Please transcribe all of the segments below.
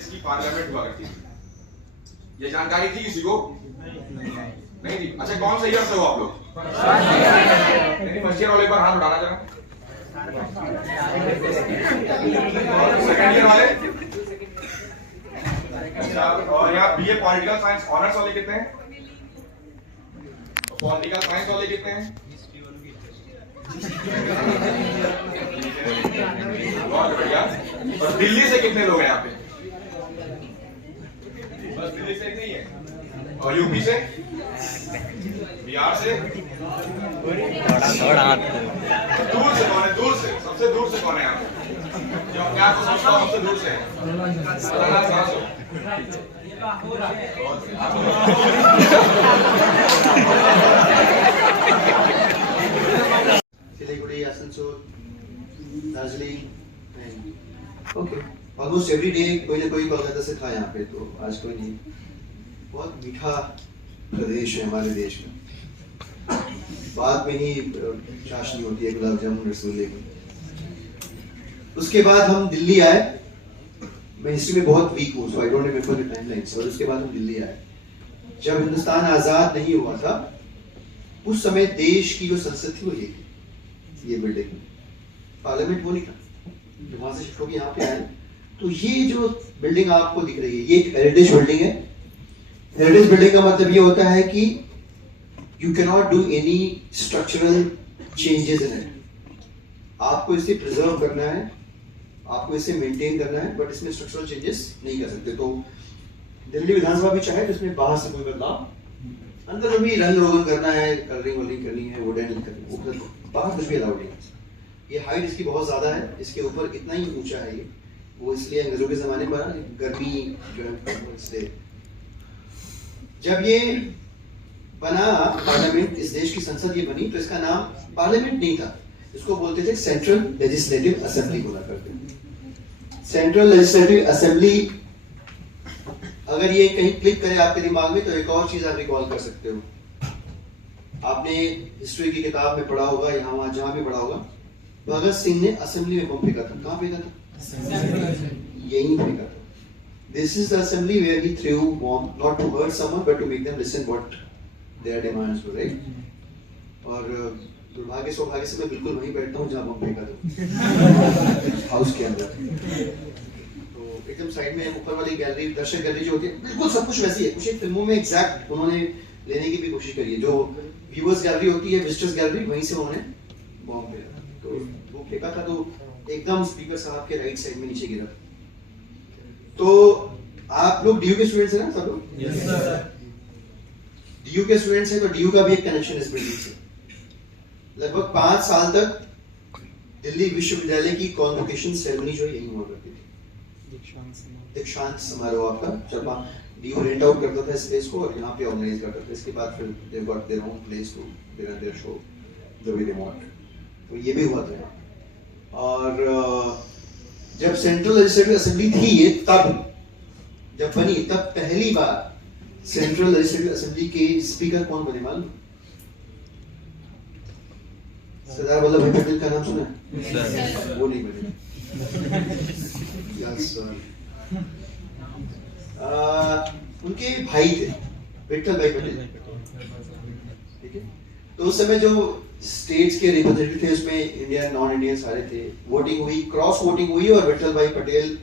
इसकी पार्लियामेंट हुआ करती थी। ये जानकारी थी किसी को? नहीं थी। अच्छा, कौन से ईयर से हो आप लोग? फर्स्ट ईयर वाले पर हाथ उठाना जरा। सेकंड ईयर वाले? अच्छा, और यहाँ बीए पॉलिटिकल साइंस ऑनर्स वाले कितने हैं? पॉलिटिकल साइंस वाले कितने हैं? बहुत बढ़िया। और दिल्ली से कितने लोग हैं यहाँ पे? बस दिल्ली से नहीं है। और यूपी से, बिहार से, दूर से कौन है? दूर से सबसे दूर से कौन है यहाँ पे? जो अपने आप को समझता हूँ सबसे दूर से है। Siliguri, Asansol, Darjeeling, okay. Almost every day कोई ना कोई कोलकाता से था यहाँ पे, तो आज कोई नहीं। बहुत मीठा प्रदेश है हमारे देश में। बाद में ही चाशनी होती है, गुलाब जामुन रसगुल्ले की। उसके बाद हम दिल्ली आए। मैं हिस्ट्री में बहुत वीक हूँ, so I don't remember the timelines। और उसके बाद हम दिल्ली आए। जब हिंदुस्तान आजाद नहीं हुआ था, उस समय देश की जो संसद थी वो ये बिल्डिंग, पार्लियामेंट वो नहीं था। जो वहां से शिफ्ट होकर यहाँ पे आए, तो ये जो बिल्डिंग आपको दिख रही है, ये एक हेरिटेज बिल्डिंग है। हेरिटेज बिल्डिंग का मतलब ये होता है कि you can not do any structural changes in it. आपको इसे प्रिजर्व करना है, आपको इसे मेंटेन करना है, बट इसमें स्ट्रक्चरल चेंजेस नहीं कर सकते। तो दिल्ली विधानसभा भी चाहे तो इसमें बाहर से कोई बदलाव, अंदर भी रंग रोगन करना है, कलरिंग वलिंग करनी है, वुडन करनी है, बाहर कुछ भी अलाउड नहीं है। ये हाइट इसकी बहुत ज्यादा है, इसके ऊपर इतना ही ऊंचा है ये। वो इसलिए अंग्रेजों के जमाने में गर्मी जो है, इसलिए जब ये बना पार्लियामेंट, इस देश की संसद ये बनी, तो इसका नाम पार्लियामेंट नहीं था। इसको बोलते थे सेंट्रल लेजिस्लेटिव असेंबली बोला करते थे। सेंट्रल लेजिस्लेटिव असेंबली, अगर ये कहीं क्लिक करे आपके दिमाग में, तो एक और चीज आप रिकॉल कर सकते हो। आपने हिस्ट्री की किताब में पढ़ा होगा, यहाँ वहां जहां भी पढ़ा होगा, भगत सिंह ने असेंबली में बम फेंका था। कहाँ फेंका था? यहीं फेंका था। This is the assembly where he threw bomb, not to hurt someone, but to make them listen what their demands were, right? और दुर्भाग्य सौभाग्य से मैं बिल्कुल वहीं बैठता हूँ जहाँ बम फेंका था, हाउस के अंदर। तो एकदम साइड में ऊपर वाली गैलरी, दर्शक गैलरी जो होती है, बिल्कुल सब कुछ वैसी है। कुछ एक फिल्मों में एग्जैक्ट उन्होंने लेने की भी कोशिश करी है। जो व्यूअर्स गैलरी होती है, विजिटर्स गैलरी, वहीं से उन्होंने बॉम्ब फेंका। तो वो फेंका था तो एकदम स्पीकर साहब के राइट साइड में नीचे गिरा। तो आप लोग डीयू के स्टूडेंट्स हैं ना सब लोग? Yes sir. डीयू के स्टूडेंट्स हैं, तो डीयू का भी एक कनेक्शन इस बिल्डिंग से। लगभग 5 साल तक दिल्ली विश्वविद्यालय की कॉन्वोकेशन सेरेमनी जो यही हुआ करती थी। दीक्षांत समारोह आपका, जब डीयू रेंट आउट करता था स्पेस को और यहाँ पे ऑर्गेनाइज करता था। इसके बाद फिर they got their own place to their show the way they want. तो ये भी हुआ था यहाँ। और जब सेंट्रल लेजिस्लेटिव असेंबली थी ये, तब जब बनी, तब पहली बार सेंट्रल लेजिस्लेटिव असेंबली के स्पीकर कौन बने मालूम? सरदार वल्लभ भाई पटेल का नाम सुना है? वो नहीं बने। उनके भाई थे विठल भाई पटेल, ठीक है। तो उस समय जो स्टेट्स के रिप्रेजेंटेटिव थे, उसमें इंडियन नॉन इंडियन सारे थे। वोटिंग हुई, क्रॉस वोटिंग हुई, और विठल भाई पटेल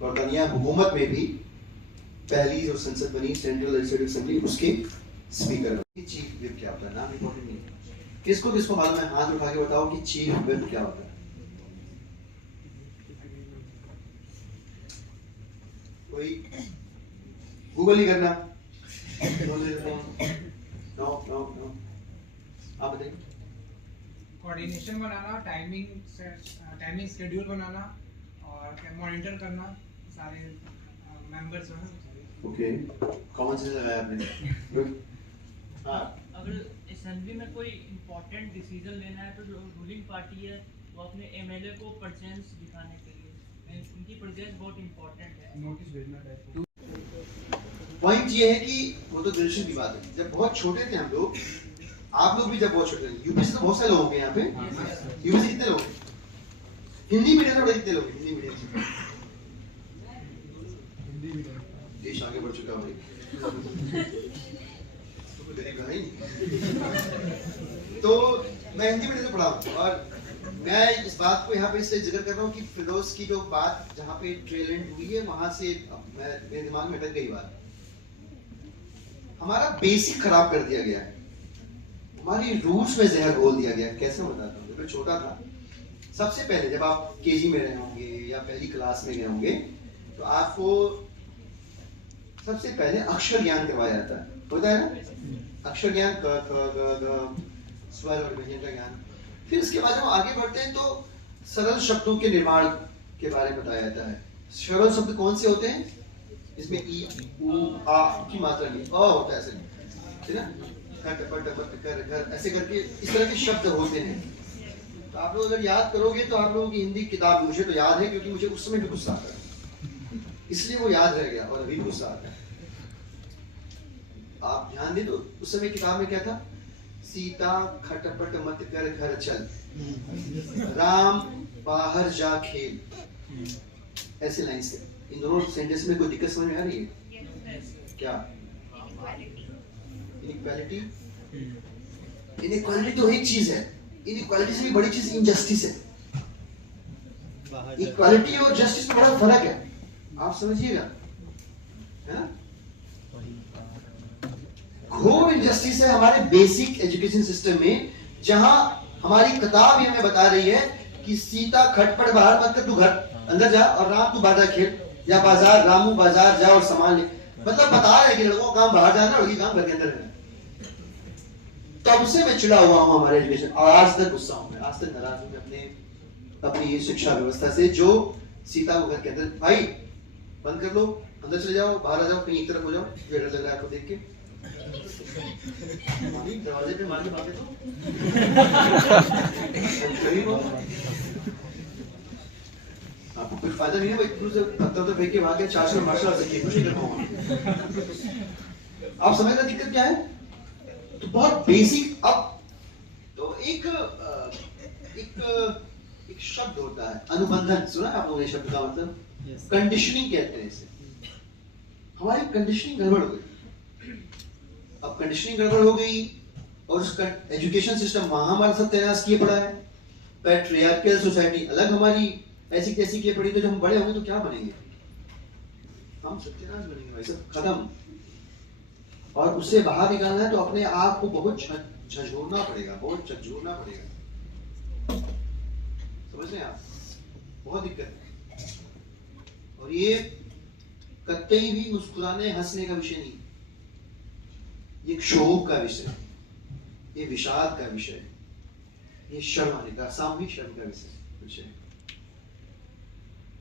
बर्तानिया हुकूमत में भी पहली जो संसद बनी सेंट्रल लेजिस्लेटिव असेंबली, उसके स्पीकर बने। चीफ व्हिप क्या होता है? नाम इंपॉर्टेंट नहीं है। किसको किसको मालूम है? हाथ उठा के बताओ कि चीफ व्हिप क्या होता है। कोई गूगल ही करना। नो नो नो, आप बताइए। कोऑर्डिनेशन बनाना, टाइमिंग शेड्यूल बनाना और मॉनिटर करना सारे मेंबर्स जो हैं। ओके, कॉमन सेंस लगाया आपने। हाँ, अगर असेंबली में कोई इम्पोर्टेंट डिसीजन लेना है, तो जो रूलिंग पार्टी है वो अपने एमएलए को प्रेजेंस दिखाने के लिए, उनकी प्रेजेंस बहुत इम्पोर्टेंट है। नोटिस भेजना टाइप। पॉइंट ये है कि वो तो जनरेशन की बात है। जब बहुत छोटे थे हम लोग, आप लोग भी जब बहुत छोटे थे, यूपी से तो बहुत सारे लोग होंगे यहाँ पे। यूपी से कितने लोग? हिंदी मीडियम से कितने लोग? हिंदी मीडियम से आगे बढ़ चुका भाई, तो गरीब भाई। तो मैं हिंदी मीडियम से पढ़ा हूँ और मैं इस बात को यहाँ पे इसलिए जिक्र कर रहा हूँ कि फिरदौस की जो बात जहाँ पे ट्रेल एंड हुई है वहां से मेरे दिमाग में अटक गई बात। हमारा बेसिक खराब कर दिया गया है, हमारी रूट्स में जहर घोल दिया गया है। कैसे मैं बताता हूँ, जब मैं छोटा था, सबसे पहले जब आप केजी में रहे होंगे या पहली क्लास में गए होंगे तो आपको सबसे पहले अक्षर ज्ञान करवाया जाता है, होता है ना? अक्षर ज्ञान, क ख ग घ, स्वर और व्यंजन का ज्ञान। फिर इसके बाद हम आगे बढ़ते हैं तो सरल शब्दों के निर्माण के बारे में बताया जाता है। सरल शब्द कौन से होते हैं? इसमें ई, उ, आ की मात्रा नहीं, अ होता है ऐसे, ठीक है? खट पट पट कर घर, ऐसे करके इस तरह के शब्द होते हैं। तो आप लोग अगर याद करोगे तो आप लोगों की हिंदी किताब, मुझे तो याद है क्योंकि मुझे उस समय भी गुस्सा आता है, इसलिए वो याद रह गया और अभी गुस्सा आता है। आप ध्यान दें तो उस समय किताब में क्या था? सीता खटपट मत कर घर चल, राम बाहर जा खेल, ऐसे लाइन से। इन दोनों सेंटेंस में कोई दिक्कत समझ में आ रही है क्या? इनइक्वालिटी, इनइक्वालिटी तो एक चीज है, इनइक्वालिटी से भी बड़ी चीज इनजस्टिस है। इक्वालिटी और जस्टिस में बड़ा फर्क है, आप समझिएगा, है ना? घोर इनजस्टिस है हमारे बेसिक एजुकेशन सिस्टम में, जहां हमारी किताब ही हमें बता रही है कि सीता खटपट बाहर मत कर, तू घर अंदर जा, और राम तू बाजार खेल, या बाजार रामू बाजार जा और सामान ले। मतलब बता रहे हैं कि लड़कों का काम बाहर जाना, लड़की काम घर के अंदर रहना। तब से मैं चिढ़ा हुआ हूं हमारे एजुकेशन, और आज तक गुस्सा हूं मैं, आज तक नाराज हूं अपनी शिक्षा व्यवस्था से, जो सीता को घर के अंदर, भाई बंद कर लो, अंदर चले जाओ, बाहर आ जाओ, कहीं एक तरफ हो जाओ, डर लग रहा है आपको देख के। दरवाजे पे मार के भागे तो आपको कोई फायदा नहीं है भाई, तो फेंक के भागे, 400 मार्शल आर्ट सीखे, कुछ नहीं कर पाऊंगा। आप समझ रहे दिक्कत क्या है? तो बहुत बेसिक। अब तो एक शब्द होता है अनुबंधन, सुना आप लोगों ने शब्द का मतलब? कंडीशनिंग कहते हैं इसे। हमारी कंडीशनिंग गड़बड़ हो गई। अब कंडीशनिंग गड़बड़ हो गई और उसका एजुकेशन सिस्टम वहां हमारे साथ तैनात किए पड़ा है। पैट्रियार्कल सोसाइटी अलग हमारी ऐसी कैसी किए पड़ी, तो जब हम बड़े होंगे तो क्या बनेंगे? हम सत्यानाश बनेंगे भाई, सब खत्म। और उससे बाहर निकालना है तो अपने आप को बहुत झंझोरना पड़ेगा, बहुत झंझोरना पड़ेगा। समझ रहे हैं आप? बहुत दिक्कत है। और ये कतई भी मुस्कुराने हंसने का विषय नहीं, ये शोक का विषय, ये विषाद का विषय, ये शर्म आने का, सामूहिक शर्म का विषय।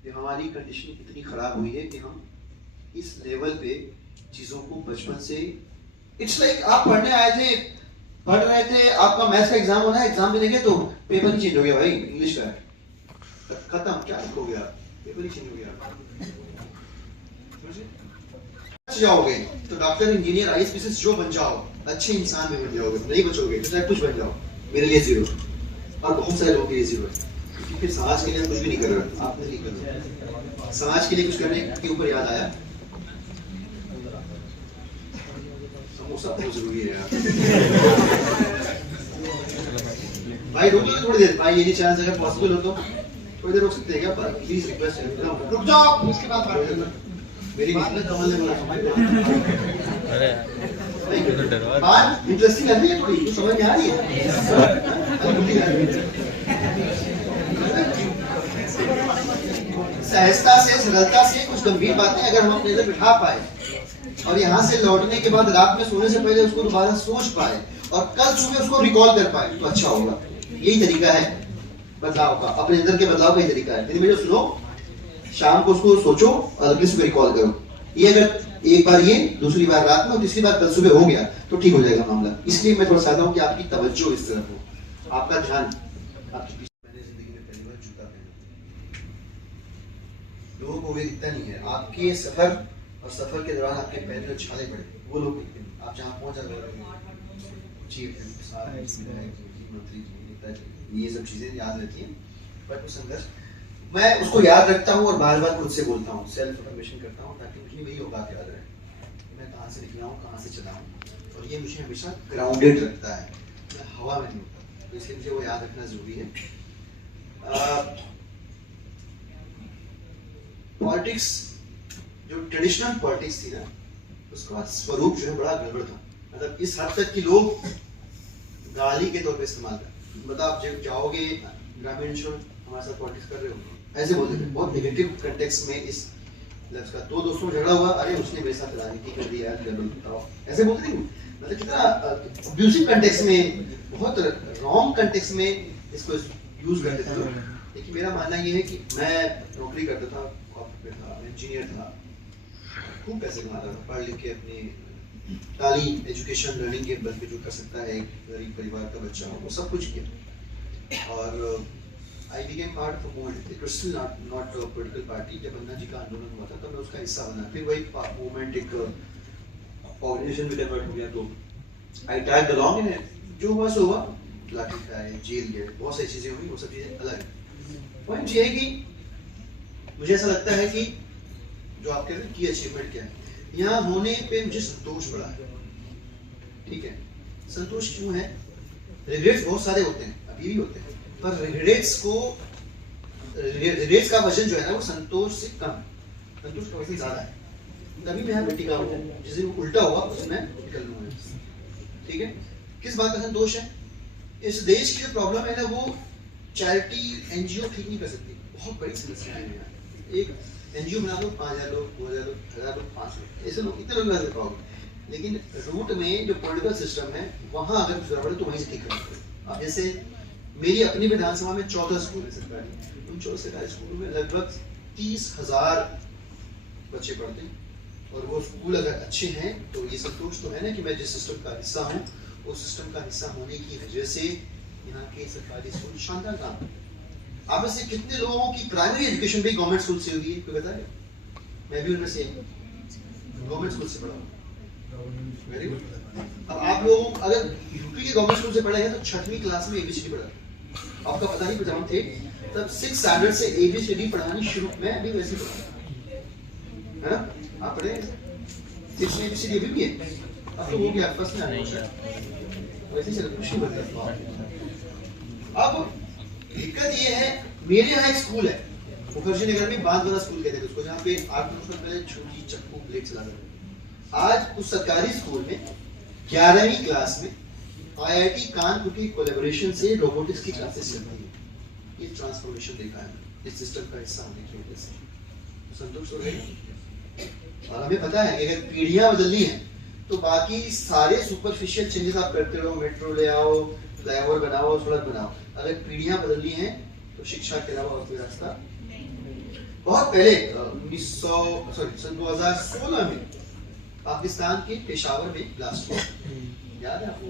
ये हमारी कंडीशन इतनी खराब हुई है कि हम इस लेवल पे चीजों को बचपन से, इट्स लाइक आप पढ़ने आए थे, पढ़ रहे थे, आपका मैथ्स का एग्जाम होना है, एग्जाम में देंगे तो पेपर ही चेंज हो गया भाई, इंग्लिश का है, खत्म, क्या लिखोगे आप? पेपर ही चेंज हो गया। जाओगे तो डॉक्टर, इंजीनियर, आईएएस, पीसीएस जो बन जाओ, अच्छे इंसान में बन जाओगे, नहीं बचोगे तो चाहे कुछ बन जाओ, मेरे लिए जीरो, और बहुत सारे लोगों के लिए जीरो है। क्योंकि फिर समाज के लिए कुछ भी नहीं कर रहा, आपने नहीं कर रहा। समाज के लिए कुछ करने के ऊपर याद आया, समोसा बहुत जरूरी है यार। भाई रुक जाओ थोड़ी देर, भाई ये नहीं चांस अगर पॉसिबल हो तो थोड़ी देर रुक सकते हैं क्या? प्लीज रिक्वेस्ट है, रुक जाओ, उसके बाद बात करना। मेरी बात में कमल ने बोला अरे बात इंटरेस्टिंग है ये, थोड़ी समझ में आ रही है? सहजता से, सरलता से कुछ गंभीर बातें अगर हम अपने अंदर बिठा पाए और यहाँ से लौटने के बाद रात में सोने से पहले उसको दोबारा सोच पाए और कल सुबह उसको रिकॉल कर पाए तो अच्छा होगा। यही तरीका है बदलाव का, अपने अंदर के बदलाव का ही तरीका है। दिन में जो सुनो, शाम को उसको सोचो और अगले सुबह रिकॉल करो। ये अगर एक बार ये, दूसरी बार रात में और तीसरी बार कल सुबह हो गया तो ठीक हो जाएगा मामला। इसलिए मैं थोड़ा चाहता हूँ कि आपकी तवज्जो इस तरफ हो, आपका ध्यान आपकी। मैंने जिंदगी में पहली बार जूता पहना, लोगों को वे दिखता नहीं है। आपके सफर और सफर के दौरान आपके पैर में छाले पड़े, वो लोग दिखते हैं। आप जहाँ पहुंच जाते चीफ मंत्री, ये सब चीजें याद रहती हैं, बट वो संघर्ष मैं उसको याद रखता हूँ और बार बार खुद से बोलता हूँ, सेल्फ अफर्मेशन करता हूँ ताकि मुझे वही औकात याद रहे। कि मैं कहाँ से निकला हूँ, कहाँ से चला हूँ, और ये मुझे हमेशा ग्राउंडेड रखता है, मैं हवा में नहीं होता, तो इसलिए मुझे वो याद रखना जरूरी है। पॉलिटिक्स जो ट्रेडिशनल पॉलिटिक्स थी ना, उसका स्वरूप जो है बड़ा गड़बड़ था। मतलब इस हद तक कि लोग गाली के तौर पे इस्तेमाल करते, मतलब आप जब जाओगे ग्रामीण अंचल हमारे साथ पॉलिटिक्स कर रहे हो, ऐसे बोलते थे, बहुत नेगेटिव कंटेक्स्ट में इस लफ्ज का। दो दोस्तों में झगड़ा हुआ, अरे उसने मेरे साथ राजनीति कर दी यार, बताओ, ऐसे बोलते नहीं, मतलब कितना अब्यूसिव कंटेक्स्ट में, बहुत रॉन्ग कंटेक्स्ट में इसको यूज करते थे लोग। लेकिन मेरा मानना ये है कि मैं नौकरी करता था, कॉर्पोरेट में था, इंजीनियर था, खूब पैसे कमाता था, पढ़ लिख के अपनी तालीम, एजुकेशन, लर्निंग के बल पे जो कर सकता है एक गरीब परिवार का बच्चा, वो सब कुछ किया। और I became part of a movement. It was still not a political party. जब अन्ना जी का आंदोलन हुआ था तब मैं उसका हिस्सा बना, फिर वही मूवमेंट एक ऑर्गेनाइजेशन में कन्वर्ट हो गया। तो I tagged along and जो हुआ सो हुआ, लाठी खाए, जेल गए, बहुत सारी चीजें हुई, वो सब चीजें अलग है। पॉइंट ये है कि मुझे ऐसा लगता है कि जो आप कहते हैं की अचीवमेंट क्या है, यहाँ होने पे मुझे संतोष बड़ा है, ठीक है। संतोष क्यों है? रिग्रेट्स बहुत सारे होते हैं, अभी भी होते हैं, पर रिग्रेट्स का वजन जो है ना वो संतोष से कम, संतोष का वजन ज्यादा है। तभी मैं यहाँ पे टिका हूँ, जिस दिन उल्टा हुआ उस दिन मैं निकल लूंगा, ठीक है। किस बात का संतोष है? इस देश की जो प्रॉब्लम है ना, वो चैरिटी एनजीओ ठीक नहीं कर सकती, बहुत बड़ी समस्या है यहाँ। एक एनजीओ बना दो, 5000 लोग, 2000 लोग, 1000 लोग, 500 लोग, ऐसे लोग कितने लोग बना पाओगे? लेकिन रूट में जो पॉलिटिकल सिस्टम है वहां अगर कुछ गड़बड़ है तो वहीं से ठीक करना पड़ेगा। अब जैसे मेरी अपनी विधानसभा में 14 स्कूल है सरकारी, उन 14 सरकारी स्कूलों में लगभग 30,000 बच्चे पढ़ते हैं, और वो स्कूल अगर अच्छे हैं तो ये संतोष तो है ना कि मैं जिस सिस्टम का हिस्सा हूँ, उस सिस्टम का हिस्सा होने की वजह से यहाँ के सरकारी स्कूल शानदार काम है। आप में से कितने लोगों की प्राइमरी एजुकेशन भी गवर्नमेंट स्कूल से हुई है, कोई बताए? मैं भी उनमें से गवर्नमेंट स्कूल से पढ़ा हूँ, वेरी गुड। अब आप लोग अगर यूपी के गवर्नमेंट स्कूल से पढ़े हैं तो 6वीं क्लास में एबीसीडी पढ़ा, आपका पता नहीं, जब हम थे तब 6 स्टैंडर्ड से एबीसीडी पढ़ानी शुरू, मैं भी वैसे पढ़ा, है ना? आप पढ़े 6 में एबीसीडी अभी भी है, अब तो हो गया, फर्स्ट में आने वाला, वैसे चलो खुशी बन गई। अब दिक्कत ये है, मेरे यहाँ एक स्कूल है मुखर्जी नगर में, बांधवाला स्कूल कहते हैं उसको, जहाँ पे 8 साल पहले छोटी चक्कू प्लेट चला था। आज उस सरकारी स्कूल में 11वीं क्लास में IIT कानपुर की कोलैबोरेशन से रोबोटिक्स की क्लासेस चलती है। ये ट्रांसफॉर्मेशन देखा है इस सिस्टम का हिस्सा होने की वजह से, संतोष हो रही है। और हमें पता है कि अगर पीढ़ियां बदलनी है तो बाकी सारे सुपरफिशियल चेंजेस आप करते रहो, मेट्रो ले आओ, फ्लाईओवर बनाओ, सड़क बनाओ, अगर पीढ़ियां बदलनी है तो शिक्षा के अलावा और कोई रास्ता। बहुत पहले सन 2016 में पाकिस्तान के पेशावर में ब्लास्ट हुआ, याद है आपको?